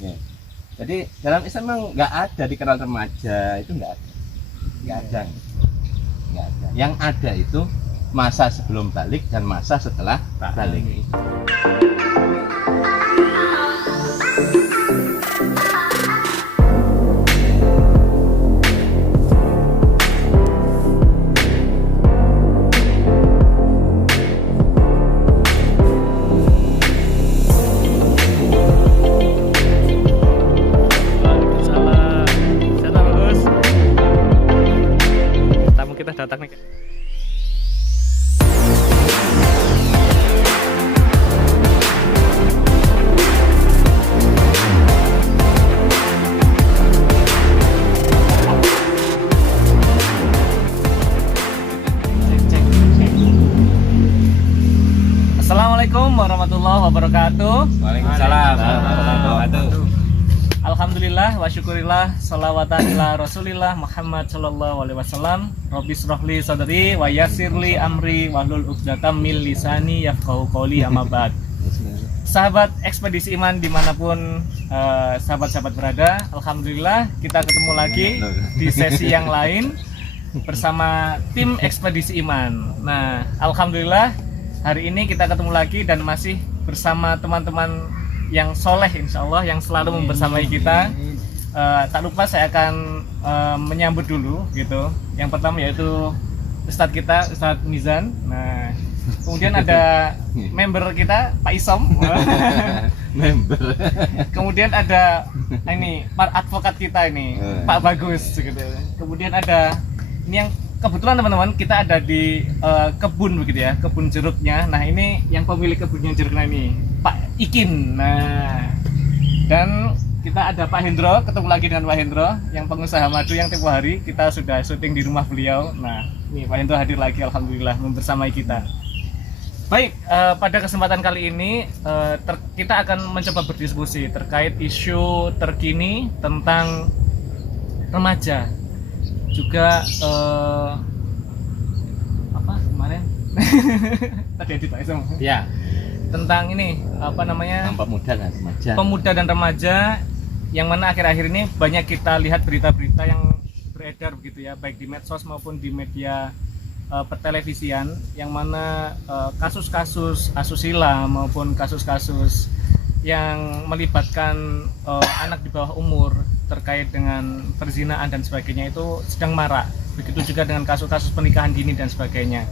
Ya. Jadi dalam Islam memang nggak ada dikenal remaja, itu nggak ada. Nggak ada. Yang ada itu masa sebelum balik dan masa setelah balik. Kita datang nih. Assalamualaikum warahmatullahi wabarakatuh. Waalaikumsalam warahmatullahi wabarakatuh. Alhamdulillah wa syukurillah sholawatan ila rasulillah Muhammad sallallahu alaihi wasallam. Rabbi shrahli sadri wa yassirli amri wahlul 'uqdatam min lisani yafqahu qawli, amma ba'd. Sahabat ekspedisi iman dimanapun sahabat-sahabat berada, alhamdulillah kita ketemu lagi di sesi yang lain bersama tim ekspedisi iman. Nah, alhamdulillah hari ini kita ketemu lagi dan masih bersama teman-teman yang soleh insya Allah yang selalu membersamai kita. Tak lupa saya akan menyambut dulu gitu. Yang pertama yaitu Ustadz kita, Ustadz Mizan. Nah, kemudian ada member kita Pak Isom. Member. Kemudian ada ini Pak advokat kita ini Pak Bagus gitu. Kemudian ada ini yang kebetulan teman-teman kita ada di kebun begitu ya, kebun jeruknya. Nah, ini yang pemilik kebunnya jeruknya ini Pak Ikin. Nah, dan kita ada Pak Hendro, ketemu lagi dengan Pak Hendro yang pengusaha madu yang tempo hari kita sudah syuting di rumah beliau. Nah, ini Pak Hendro hadir lagi alhamdulillah membersamai kita. Baik, pada kesempatan kali ini kita akan mencoba berdiskusi terkait isu terkini tentang remaja. Juga apa kemarin? Tadi ada Pak Isom. Ya. Tentang ini apa namanya pemuda dan remaja yang mana akhir-akhir ini banyak kita lihat berita-berita yang beredar begitu ya, baik di medsos maupun di media pertelevisian yang mana kasus-kasus asusila maupun kasus-kasus yang melibatkan anak di bawah umur terkait dengan perzinaan dan sebagainya itu sedang marak. Begitu juga dengan kasus-kasus pernikahan dini dan sebagainya.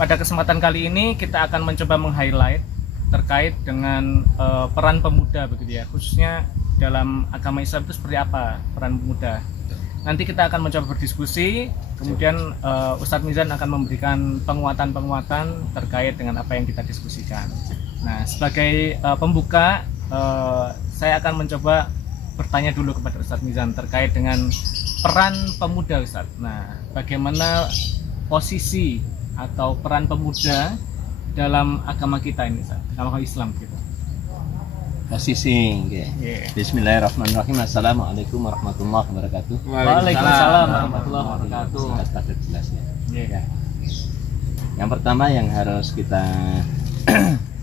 Pada kesempatan kali ini kita akan mencoba meng-highlight terkait dengan peran pemuda begitu ya, khususnya dalam agama Islam itu seperti apa peran pemuda. Nanti kita akan mencoba berdiskusi, kemudian Ustadz Mizan akan memberikan penguatan-penguatan terkait dengan apa yang kita diskusikan. Nah, sebagai pembuka saya akan mencoba bertanya dulu kepada Ustadz Mizan terkait dengan peran pemuda, Ustadz. Nah, bagaimana posisi atau peran pemuda dalam agama kita ini, agama Islam kita. Posisi, Bismillahirrahmanirrahim. Assalamualaikum warahmatullahi wabarakatuh. Waalaikumsalam warahmatullahi wabarakatuh. Sangat padat jelasnya. Yang pertama yang harus kita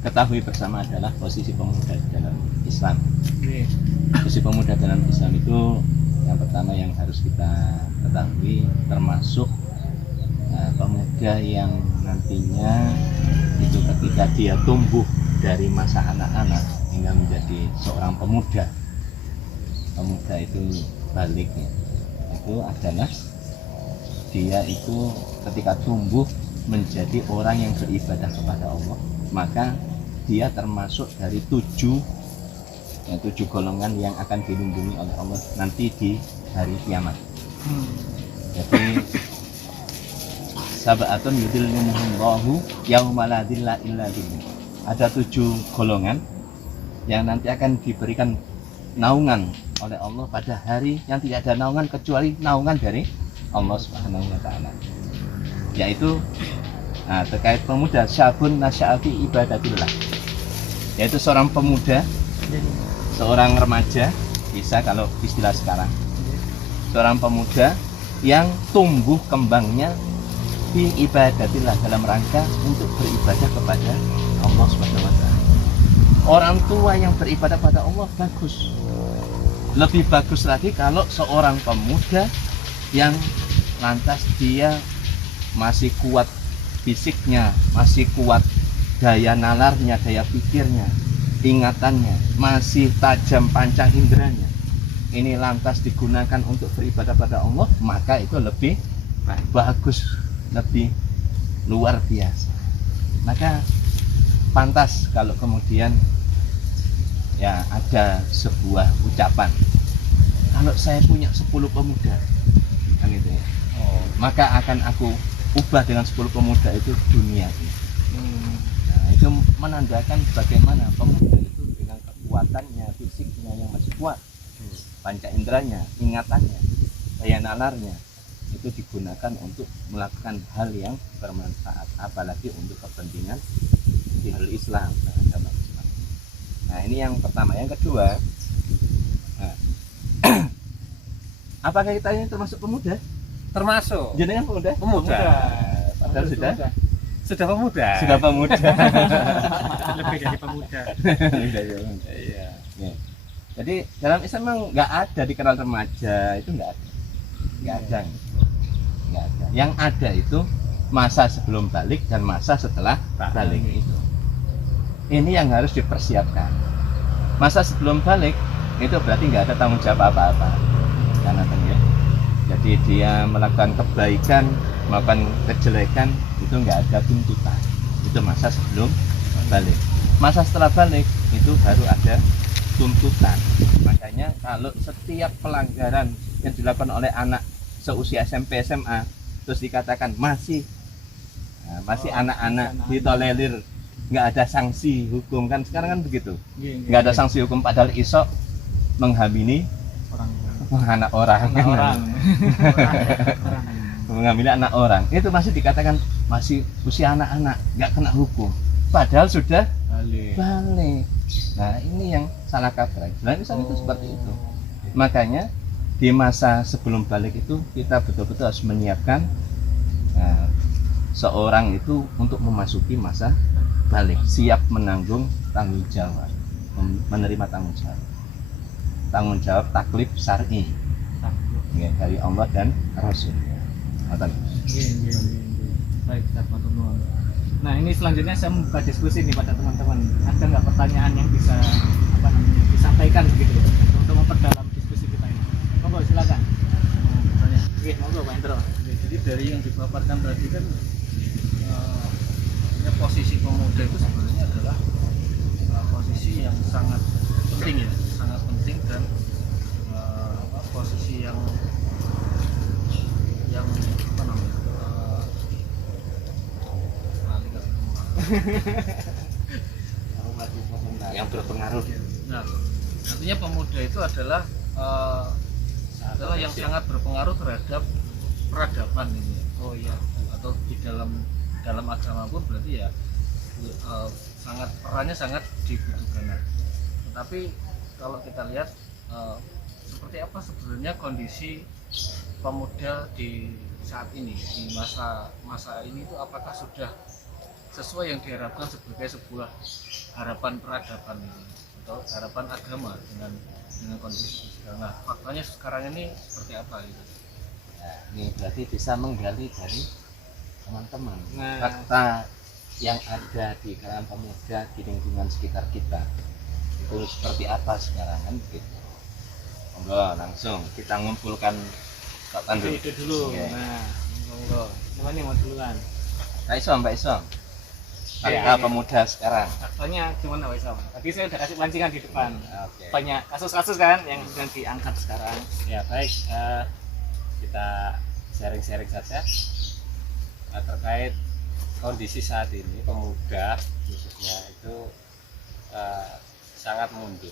ketahui bersama adalah posisi pemuda dalam Islam. Posisi pemuda dalam Islam itu yang pertama yang harus kita ketahui termasuk pemuda yang nantinya itu ketika dia tumbuh dari masa anak-anak hingga menjadi seorang pemuda itu baliknya itu adalah dia itu ketika tumbuh menjadi orang yang beribadah kepada Allah, maka dia termasuk dari tujuh golongan yang akan dilindungi oleh Allah nanti di hari kiamat. Jadi sab'atun yudhilluhumullahu yauma la dhilla illa dhilluh. Ada 7 golongan yang nanti akan diberikan naungan oleh Allah pada hari yang tidak ada naungan kecuali naungan dari Allah Subhanahu wa taala. Yaitu terkait pemuda, syabun nasya'a fi ibadatillah. Yaitu seorang pemuda, seorang remaja, bisa kalau istilah sekarang. Seorang pemuda yang tumbuh kembangnya fi ibadatillah dalam rangka untuk beribadah kepada Allah Subhanahu wa taala. orang tua yang beribadah pada Allah bagus. Lebih bagus lagi kalau seorang pemuda yang lantas dia masih kuat fisiknya, masih kuat daya nalarnya, daya pikirnya, ingatannya, masih tajam panca inderanya. Ini lantas digunakan untuk beribadah pada Allah, maka itu lebih bagus, lebih luar biasa. Maka pantas kalau kemudian ya ada sebuah ucapan, kalau saya punya 10 pemuda kan itu ya, maka akan aku ubah dengan 10 pemuda itu dunia ini. Nah, itu menandakan bagaimana pemuda itu dengan kekuatannya, fisiknya yang masih kuat, panca inderanya, ingatannya, daya nalarnya, itu digunakan untuk melakukan hal yang bermanfaat, apalagi untuk kepentingan dinul Islam, agama Islam. Nah, ini yang pertama. Yang kedua, nah, apakah kita ini termasuk pemuda? Termasuk. Jenengan pemuda? Pemuda. Padahal sudah pemuda. Sudah pemuda. Lebih dari pemuda. Iya. Ya. Jadi dalam Islam memang nggak ada dikenal remaja, itu nggak ada. Nggak ada. Yang ada itu masa sebelum balik dan masa setelah balik itu. Ini yang harus dipersiapkan. Masa sebelum balik itu berarti nggak ada tanggung jawab apa-apa, karena kan ya. Jadi dia melakukan kebaikan, melakukan kejelekan, itu nggak ada tuntutan. Itu masa sebelum balik. Masa setelah balik itu baru ada tuntutan. Makanya kalau setiap pelanggaran yang dilakukan oleh anak seusia SMP SMA terus dikatakan masih anak-anak, ditolerir, nggak ada sanksi hukum, kan sekarang kan begitu, nggak ada sanksi hukum, padahal iso menghamili anak orang. Mengambil anak orang itu masih dikatakan masih usia anak-anak, nggak kena hukum, padahal sudah balik. Nah, ini yang salah kaprah. Nah, Islam itu seperti itu. Makanya di masa sebelum balik itu kita betul-betul harus menyiapkan seorang itu untuk memasuki masa balik, siap menanggung tanggung jawab, menerima tanggung jawab taklif syar'i ya, dari Allah dan Rasulnya. Baik, nah ini selanjutnya saya membuka diskusi nih pada teman-teman. Ada nggak pertanyaan yang bisa disampaikan begitu untuk memperdalam diskusi kita ini? Monggo silakan. Oke, monggo Pak Hendro. Jadi dari yang dipaparkan tadi kan posisi pemuda itu sebenarnya adalah posisi yang sangat penting ya, sangat penting, dan posisi yang apa namanya yang berpengaruh. Nah, artinya pemuda itu adalah yang sangat berpengaruh terhadap peradaban ini. Oh iya. Atau di dalam agama pun berarti ya perannya sangat dibutuhkan. Tetapi kalau kita lihat seperti apa sebenarnya kondisi pemuda di saat ini, di masa ini itu apakah sudah sesuai yang diharapkan sebagai sebuah harapan peradaban ini atau harapan agama dengan kondisi sekarang. Nah, faktanya sekarang ini seperti apa gitu? Nah, ini berarti bisa menggali dari teman-teman fakta yang ada di kalangan pemuda di lingkungan sekitar kita itu seperti apa sekarang, kan begitu. Monggo langsung kita ngumpulkan ide dulu. Okay. Nah, monggo. Siapa nih mau duluan? Mbak Isom. Fakta pemuda sekarang. Faktanya gimana Pak Isom? Tadi saya udah kasih pancingan di depan. Okay. Banyak kasus-kasus kan yang sedang diangkat sekarang. Ya baik, kita sharing-sharing saja terkait kondisi saat ini. Pemuda khususnya itu sangat mundur.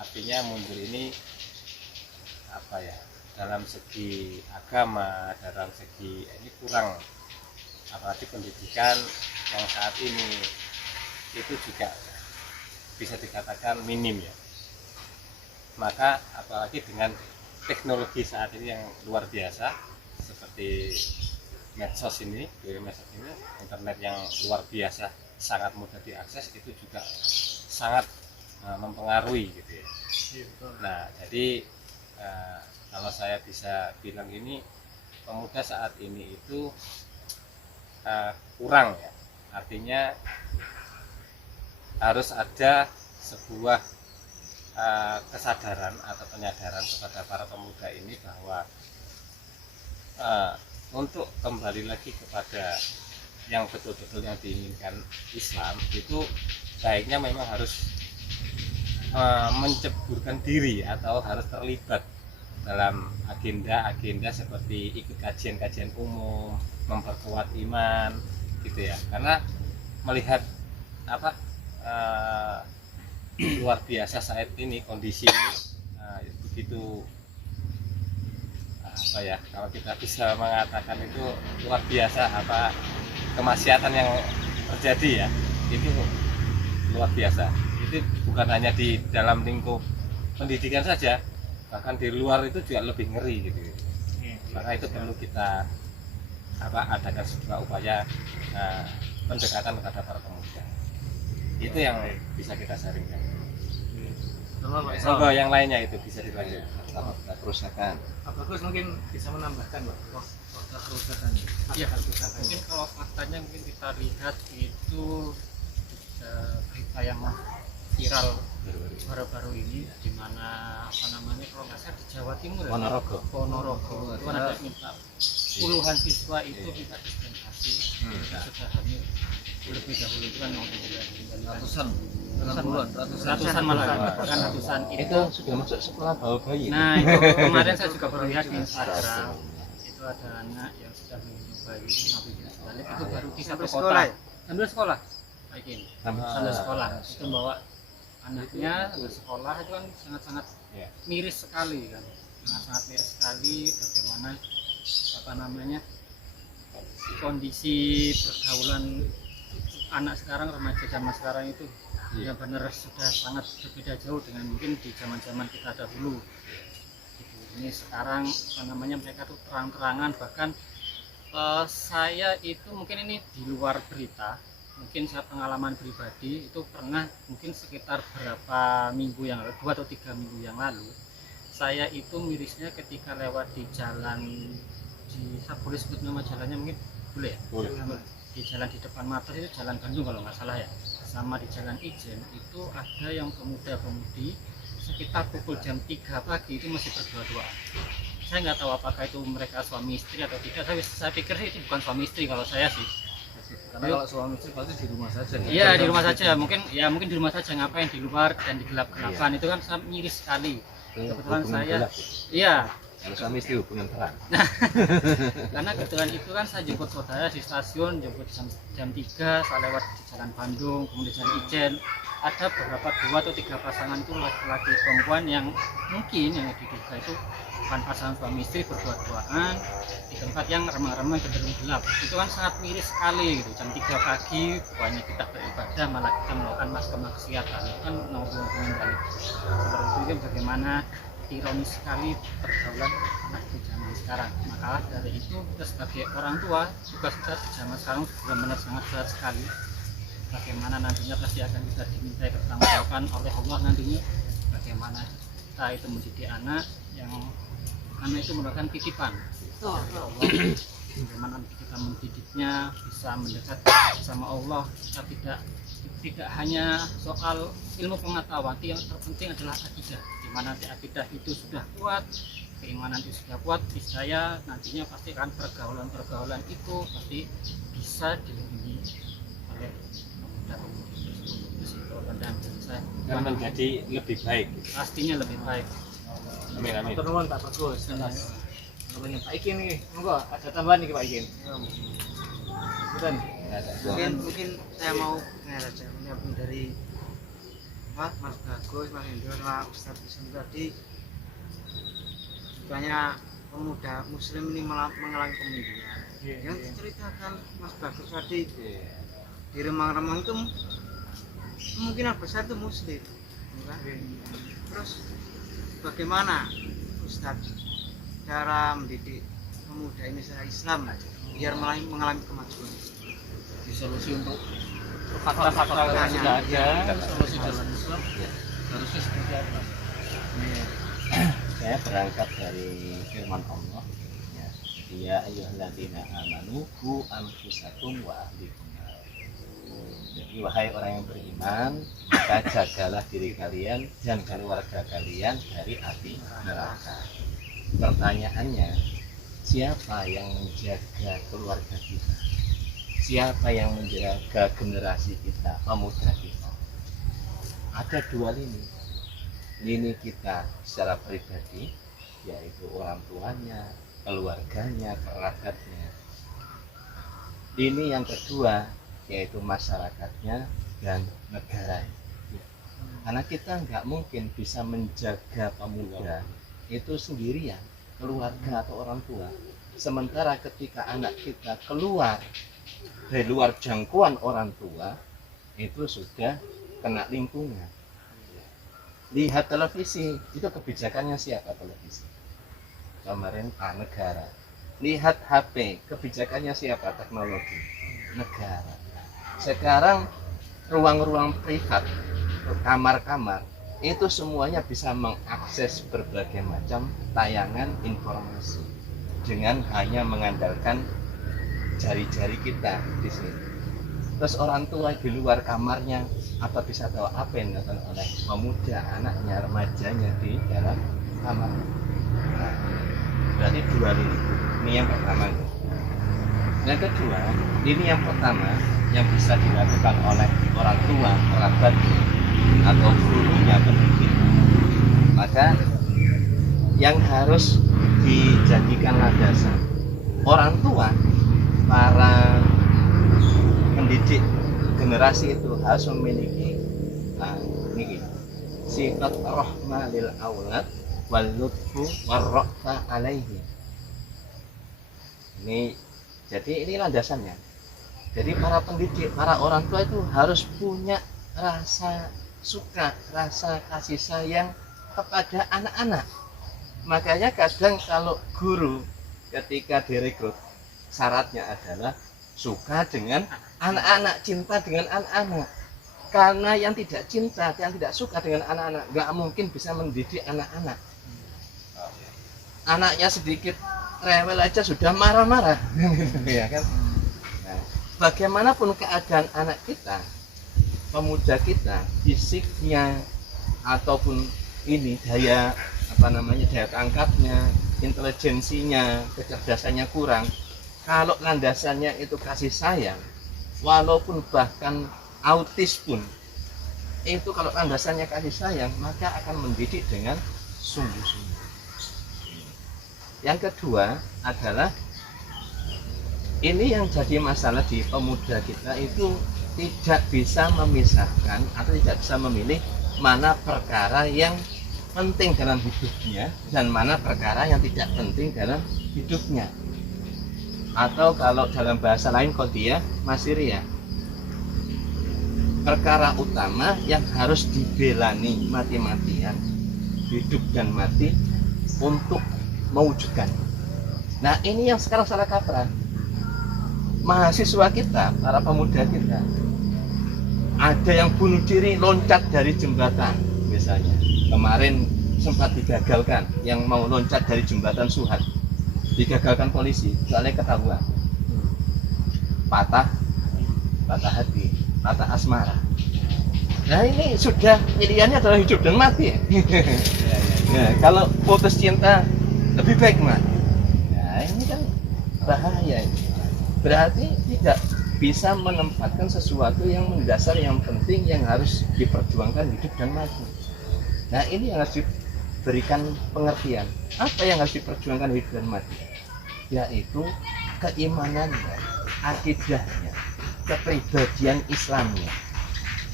Artinya mundur ini apa ya, dalam segi agama, dalam segi ini kurang, apalagi pendidikan yang saat ini itu juga bisa dikatakan minim ya. Maka apalagi dengan teknologi saat ini yang luar biasa seperti medsos ini, internet yang luar biasa sangat mudah diakses, itu juga sangat mempengaruhi gitu ya. Nah, jadi kalau saya bisa bilang ini, pemuda saat ini itu kurang ya, artinya harus ada sebuah kesadaran atau penyadaran kepada para pemuda ini bahwa untuk kembali lagi kepada yang betul-betul yang diinginkan Islam itu baiknya memang harus menceburkan diri atau harus terlibat dalam agenda-agenda seperti ikut kajian-kajian umum, memperkuat iman gitu ya, karena melihat apa luar biasa saat ini kondisi begitu apa ya, kalau kita bisa mengatakan itu luar biasa apa kemaksiatan yang terjadi ya, itu luar biasa. Itu bukan hanya di dalam lingkup pendidikan saja, bahkan di luar itu juga lebih ngeri gitu. Maka itu perlu kita adakan sebuah upaya pendekatan kepada para pemuda. Itu yang bisa kita sharingkan. Semoga yang lainnya itu bisa dilanjut. Kerusakan. Pak Bagus mungkin bisa menambahkan Pak. kerusakan. Iya, Mungkin kalau faktanya mungkin kita lihat itu berita yang viral baru-baru ini, di mana apa namanya, kalau nggak salah di Jawa Timur ya, Ponorogo itu kan ada minta puluhan siswa itu minta dispensasi sudah hamil lebih dahulu, itu kan mau ratusan malah bukan ratusan Itu sudah masuk sekolah bawa bayi. Nah itu kemarin saya juga baru lihat di Instagram, itu ada anak yang sudah menggendong bayi balik itu baru di satu kota sambil sekolah sambil sekolah itu bawa anaknya sambil sekolah, itu kan sangat-sangat miris sekali kan, sangat miris sekali bagaimana apa namanya kondisi pergaulan anak sekarang, remaja zaman sekarang itu benar-benar sudah sangat berbeda jauh dengan mungkin di zaman-zaman kita dahulu gitu. Ini sekarang apa namanya mereka tuh terang-terangan, bahkan saya itu mungkin ini di luar berita, mungkin saya pengalaman pribadi itu pernah mungkin sekitar berapa minggu yang lalu, 2 atau 3 minggu yang lalu, saya itu mirisnya ketika lewat di jalan saya boleh sebut nama jalannya mungkin boleh ya? Boleh. Di jalan di depan mata itu jalan Bandung kalau nggak salah ya, sama di jalan Ijen itu ada yang pemuda-pemudi sekitar pukul jam 3 pagi itu masih berdua-duaan. Saya nggak tahu apakah itu mereka suami istri atau tidak, tapi saya pikir sih itu bukan suami istri kalau saya sih. Karena kalau suami istri pasti di rumah saja. Iya di rumah saja, mungkin di rumah saja, ngapain di luar dan di gelap-gelapan, itu kan sangat miris sekali. Kebetulan saya, iya. Kalau suami istri hubungan terang. Karena kebetulan itu kan saya jemput saudara di stasiun, jemput jam 3, saya lewat di jalan Bandung, kemudian jalan Ijen, ada beberapa 2 atau 3 pasangan itu laki-laki perempuan yang mungkin yang diduga itu bukan pasangan suami istri, berdua-duaan di tempat yang remang-remang cenderung gelap. Itu kan sangat miris sekali gitu, jam 3 pagi bukannya kita beribadah malah kita melakukan kemaksiatan, itu kan ngomong-ngomongin balik. Seperti itu bagaimana ironis sekali pergaulan anak di zaman sekarang. Maka dari itu kita sebagai orang tua, tugas kita di zaman sekarang benar-benar sangat berat sekali. Bagaimana nantinya pasti akan kita diminta pertanggungjawaban oleh Allah nantinya. Bagaimana kita itu mendidik anak, yang anak itu merupakan titipan dari Allah. Bagaimana kita mendidiknya bisa mendekat sama Allah. Kita tidak hanya soal ilmu pengetahuan, yang terpenting adalah akidah. Mana nanti akidah itu sudah kuat, keimanan itu sudah kuat, saya nantinya pasti kan pergaulan itu pasti bisa dilindungi oleh pemuda-pemudi tersebut. Dan menjadi lebih baik. Pastinya lebih baik. Amin amin. Teman-teman Pak Bagus. Namanya Pak Ikin nih, monggo ada tambahan nih Pak Ikin. Mungkin saya mau menyambung dari Mas Bagus, Mas Indro, sama Ustadz Isam tadi, banyak pemuda muslim ini mengalami pembunuhan. Yang diceritakan Mas Bagus tadi di remang-remang itu kemungkinan besar itu muslim, bukan? Terus bagaimana Ustadz cara mendidik pemuda ini secara Islam biar mengalami kemajuan? Solusi untuk fakta-fakta yang sudah ada, Ya. solusi dalam Islam harusnya seperti apa? Saya berangkat dari firman Allah, ya ayyuhalladzina amanu qu anfusakum wa ahlikum nar. Jadi wahai orang yang beriman, maka jagalah diri kalian dan keluarga kalian dari api neraka. Pertanyaannya, siapa yang menjaga keluarga kita? Siapa yang menjaga generasi kita, pemuda kita? Ada dua lini. Lini kita secara pribadi, yaitu orang tuanya, keluarganya, kerabatnya. Lini yang kedua, yaitu masyarakatnya dan negara. Karena kita nggak mungkin bisa menjaga pemuda itu sendirian, keluarga atau orang tua. Sementara ketika anak kita keluar dari luar jangkauan orang tua, itu sudah kena lingkungan. Lihat televisi, itu kebijakannya siapa televisi? Pemerintah, negara. Lihat HP, kebijakannya siapa? Teknologi, negara. Sekarang ruang-ruang privat, kamar-kamar, itu semuanya bisa mengakses berbagai macam tayangan informasi dengan hanya mengandalkan jari-jari kita di sini. Terus orang tua di luar kamarnya apa bisa tahu apa yang dilakukan oleh pemuda, anaknya, remajanya di dalam kamar. Nah, berarti dua lini. Ini yang pertama. Yang kedua, ini yang pertama yang bisa dilakukan oleh orang tua, kerabatnya, atau gurunya, pendidik. Maka yang harus dijadikan landasan orang tua, para pendidik generasi itu harus memiliki sifat rahmah lil aulad wal lutfu warra'fa alaihi. Ini landasannya. Jadi para pendidik, para orang tua itu harus punya rasa suka, rasa kasih sayang kepada anak-anak. Makanya kadang kalau guru ketika direkrut, syaratnya adalah suka dengan anak-anak, cinta dengan anak-anak. Karena yang tidak cinta, yang tidak suka dengan anak-anak, nggak mungkin bisa mendidik anak-anak. Anaknya sedikit rewel aja sudah marah-marah, ya kan? Nah, bagaimanapun keadaan anak kita, pemuda kita, fisiknya ataupun ini daya daya tangkapnya, intelijensinya, kecerdasannya kurang. Kalau landasannya itu kasih sayang, walaupun bahkan autis pun, itu kalau landasannya kasih sayang, maka akan mendidik dengan sungguh-sungguh. Yang kedua adalah ini yang jadi masalah di pemuda kita itu tidak bisa memisahkan atau tidak bisa memilih mana perkara yang penting dalam hidupnya dan mana perkara yang tidak penting dalam hidupnya. Atau kalau dalam bahasa lain qadiyah masiriyah, perkara utama yang harus dibelani mati-matian, hidup dan mati untuk mewujudkan. Nah, ini yang sekarang salah kaprah. Mahasiswa kita, para pemuda kita, ada yang bunuh diri loncat dari jembatan misalnya. Kemarin sempat digagalkan yang mau loncat dari jembatan Suhat, digagalkan polisi soalnya ketahuan patah hati, patah asmara. Nah, ini sudah pilihannya adalah hidup dan mati. Nah, kalau putus cinta lebih baik mati. Nah, ini kan bahaya ini. Berarti tidak bisa menempatkan sesuatu yang mendasar, yang penting, yang harus diperjuangkan hidup dan mati. Nah, ini yang harus diberikan pengertian. Apa yang harus diperjuangkan hidup dan mati? Yaitu keimanannya, akidahnya, kepribadian Islamnya.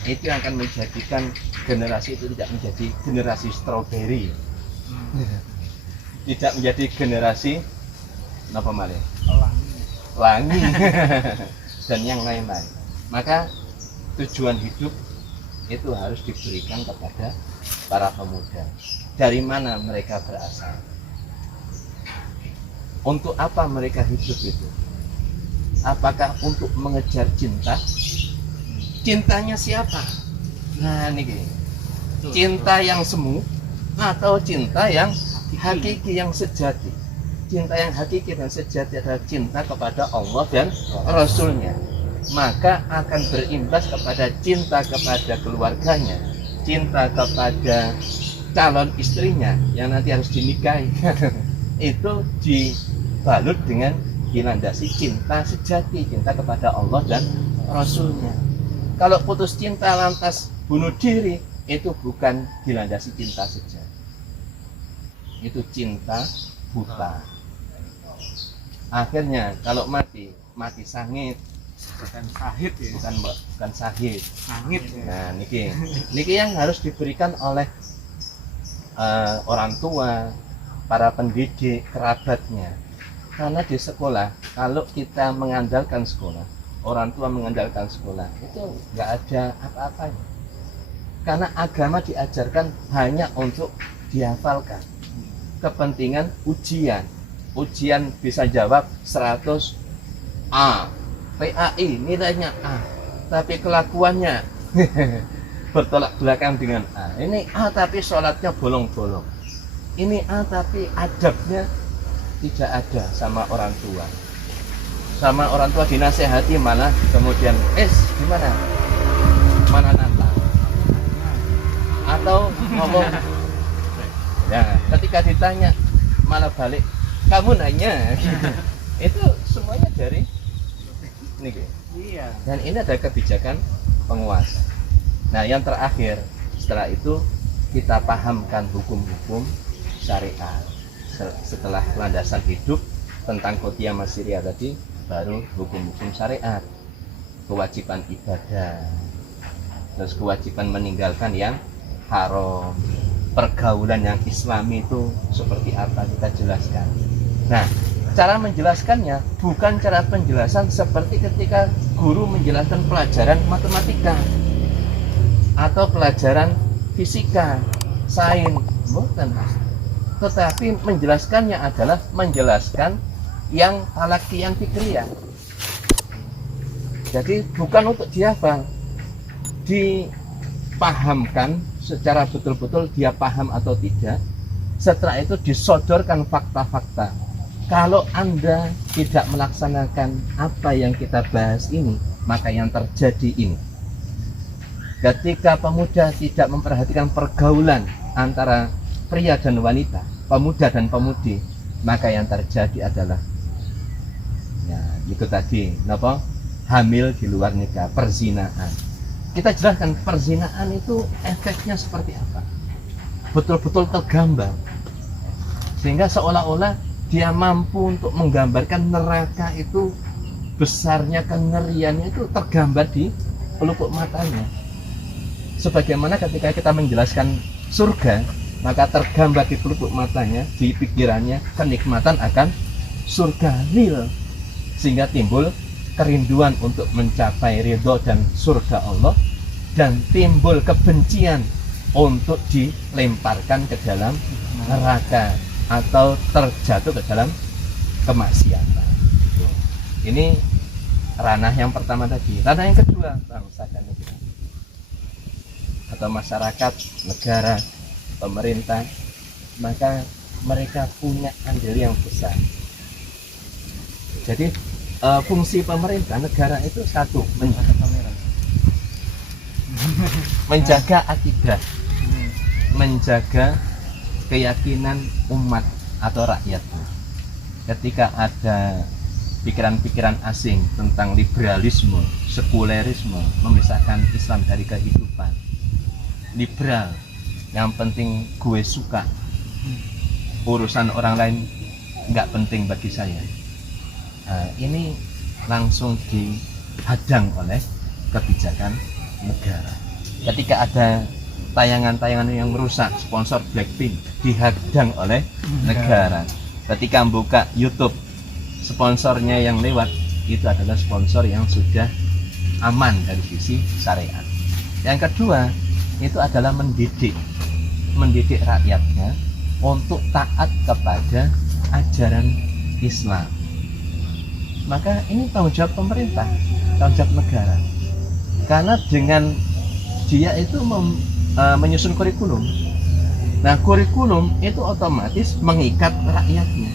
Itu yang akan menjadikan generasi itu tidak menjadi generasi stroberi, tidak menjadi generasi apa malah pelangi dan yang lain-lain. Maka tujuan hidup itu harus diberikan kepada para pemuda. Dari mana mereka berasal? Untuk apa mereka hidup itu? Apakah untuk mengejar cinta? cintanya siapa? Nah ini cinta yang semu atau cinta yang hakiki, yang sejati. Cinta yang hakiki dan sejati adalah cinta kepada Allah dan Rasulnya. Maka akan berimbas kepada cinta kepada keluarganya, cinta kepada calon istrinya yang nanti harus dinikahi. Itu dibalut dengan dilandasi cinta sejati, cinta kepada Allah dan Rasulnya. Kalau putus cinta lantas bunuh diri, itu bukan dilandasi cinta sejati, itu cinta buta. Akhirnya kalau mati sangit, bukan sahid ya, bukan sahid, sangit ya. nah niki yang harus diberikan oleh orang tua, para pendidik, kerabatnya. Karena di sekolah, kalau kita mengandalkan sekolah, orang tua mengandalkan sekolah, itu nggak ada apa-apanya. Karena agama diajarkan hanya untuk dihafalkan. Kepentingan ujian bisa jawab 100 A, PAI nilainya A, tapi kelakuannya bertolak belakang dengan A. Ini A tapi sholatnya bolong-bolong. Ini A tapi adabnya tidak ada sama orang tua. Sama orang tua dinasehati malah kemudian gimana? Mana nanta? Atau ngomong ya, ketika ditanya malah balik kamu nanya. Itu semuanya dari ini. Iya. Dan ini ada kebijakan penguasa. Nah, yang terakhir setelah itu kita pahamkan hukum-hukum syariat. Setelah landasan hidup tentang qadhiyah syariah tadi, baru hukum-hukum syariat, kewajiban ibadah, terus kewajiban meninggalkan yang haram, pergaulan yang islami itu seperti apa kita jelaskan. Nah, cara menjelaskannya bukan cara penjelasan seperti ketika guru menjelaskan pelajaran matematika atau pelajaran fisika, sains, bukan. Tetapi menjelaskannya adalah menjelaskan yang falaki, yang fikriyah. Jadi bukan untuk dihafal, dipahamkan secara betul-betul dia paham atau tidak. Setelah itu disodorkan fakta-fakta. Kalau Anda tidak melaksanakan apa yang kita bahas ini, maka yang terjadi ini. Ketika pemuda tidak memperhatikan pergaulan antara pria dan wanita, pemuda dan pemudi, maka yang terjadi adalah ya itu tadi, hamil di luar nikah, perzinahan. Kita jelaskan perzinahan itu efeknya seperti apa, betul-betul tergambar, sehingga seolah-olah dia mampu untuk menggambarkan neraka itu besarnya, kengeriannya itu tergambar di pelupuk matanya. Sebagaimana ketika kita menjelaskan surga, maka tergambar di pelupuk matanya, di pikirannya kenikmatan akan surga real, sehingga timbul kerinduan untuk mencapai ridho dan surga Allah, dan timbul kebencian untuk dilemparkan ke dalam neraka atau terjatuh ke dalam kemaksiatan. Ini ranah yang pertama tadi. Ranah yang kedua, bangsa dan negara atau masyarakat, negara, pemerintah, maka mereka punya andil yang besar. Jadi fungsi pemerintah negara itu satu, menjaga akidah, menjaga keyakinan umat atau rakyatnya. Ketika ada pikiran-pikiran asing tentang liberalisme, sekulerisme, memisahkan Islam dari kehidupan, liberal, yang penting gue suka, urusan orang lain nggak penting bagi saya. Nah, ini langsung dihadang oleh kebijakan negara. Ketika ada tayangan-tayangan yang merusak, sponsor Blackpink dihadang oleh negara. Ketika buka YouTube, sponsornya yang lewat itu adalah sponsor yang sudah aman dari sisi syariat. Yang kedua, itu adalah mendidik rakyatnya untuk taat kepada ajaran Islam. Maka ini tanggung jawab pemerintah, tanggung jawab negara. Karena dengan dia itu menyusun kurikulum. Nah, kurikulum itu otomatis mengikat rakyatnya,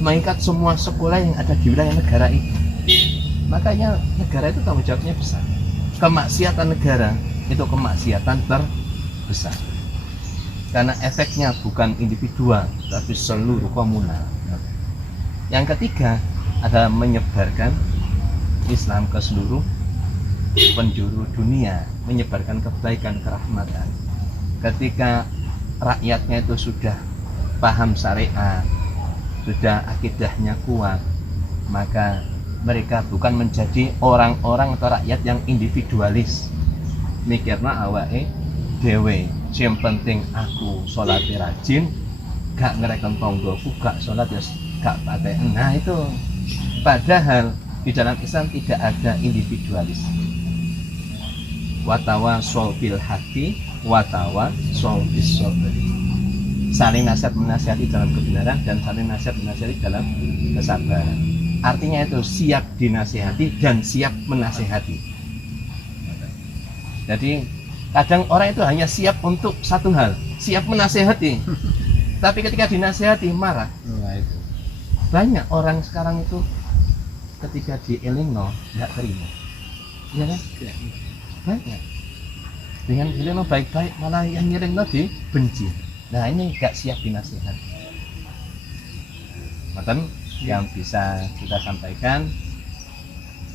mengikat semua sekolah yang ada di wilayah negara itu. Makanya negara itu tanggung jawabnya besar. Kemaksiatan negara itu kemaksiatan terbesar. Karena efeknya bukan individual, tapi seluruh komunal. Yang ketiga adalah menyebarkan Islam ke seluruh penjuru dunia, menyebarkan kebaikan, kerahmatan. Ketika rakyatnya itu sudah paham syariat, sudah akidahnya kuat, maka mereka bukan menjadi orang-orang atau rakyat yang individualis, mikirna awake dewe, yang penting aku sholat rajin, gak ngerekon tonggoku, gak sholat ya gak paten. Nah itu, padahal di dalam Islam tidak ada individualis. Watawasaw bil haqqi watawasaw bis sabr. Saling nasihat menasihati dalam kebenaran dan saling nasihat menasihati dalam kesabaran. Artinya itu siap dinasihati dan siap menasihati. Jadi kadang orang itu hanya siap untuk satu hal, siap menasihati. Tapi ketika dinasihati marah. Banyak orang sekarang itu ketika dielingno nggak terima. Iya kan? Banyak. Dengan dielingno baik-baik malah yang nyelingno dibenci. Nah ini nggak siap dinasihati. Maka yang bisa kita sampaikan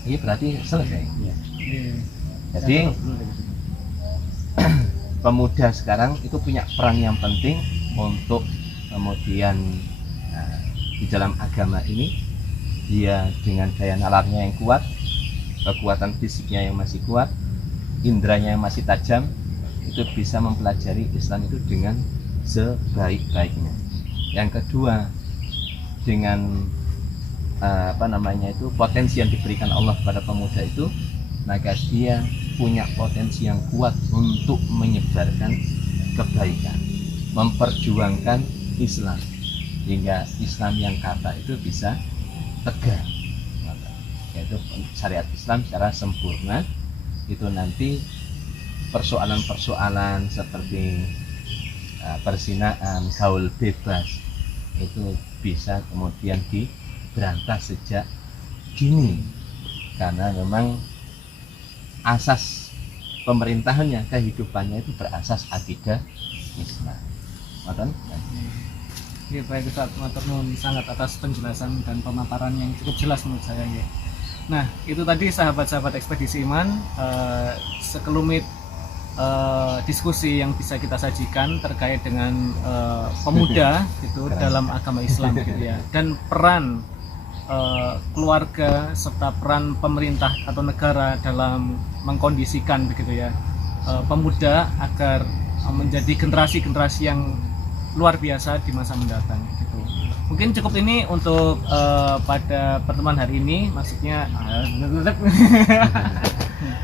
ini berarti selesai. Ya. Jadi pemuda sekarang itu punya peran yang penting untuk kemudian di dalam agama ini dia dengan daya nalarnya yang kuat, kekuatan fisiknya yang masih kuat, indranya yang masih tajam, itu bisa mempelajari Islam itu dengan sebaik-baiknya. Yang kedua, dengan potensi yang diberikan Allah kepada pemuda itu, maka dia punya potensi yang kuat untuk menyebarkan kebaikan, memperjuangkan Islam hingga Islam yang kata itu bisa tegak, yaitu syariat Islam secara sempurna. Itu nanti persoalan-persoalan seperti perzinaan, gaul bebas itu bisa kemudian diberantas sejak dini, karena memang asas pemerintahannya, kehidupannya itu berasas akidah Islam. Maten? Ya, baik Ustaz, matur nuwun sangat atas penjelasan dan pemaparan yang cukup jelas menurut saya ya. Nah, itu tadi sahabat-sahabat ekspedisi iman, sekelumit diskusi yang bisa kita sajikan terkait dengan pemuda gitu dalam agama Islam gitu ya, dan peran keluarga serta peran pemerintah atau negara dalam mengkondisikan begitu ya pemuda agar menjadi generasi-generasi yang luar biasa di masa mendatang gitu. Mungkin cukup ini untuk pada pertemuan hari ini, maksudnya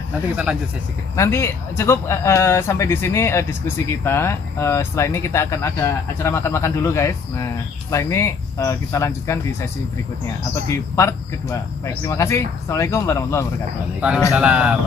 nanti kita lanjut sesi. Nanti cukup sampai di sini diskusi kita. Setelah ini kita akan ada acara makan-makan dulu guys. Nah setelah ini kita lanjutkan di sesi berikutnya atau di part kedua. Baik, terima kasih. Assalamualaikum warahmatullahi wabarakatuh. Waalaikumsalam.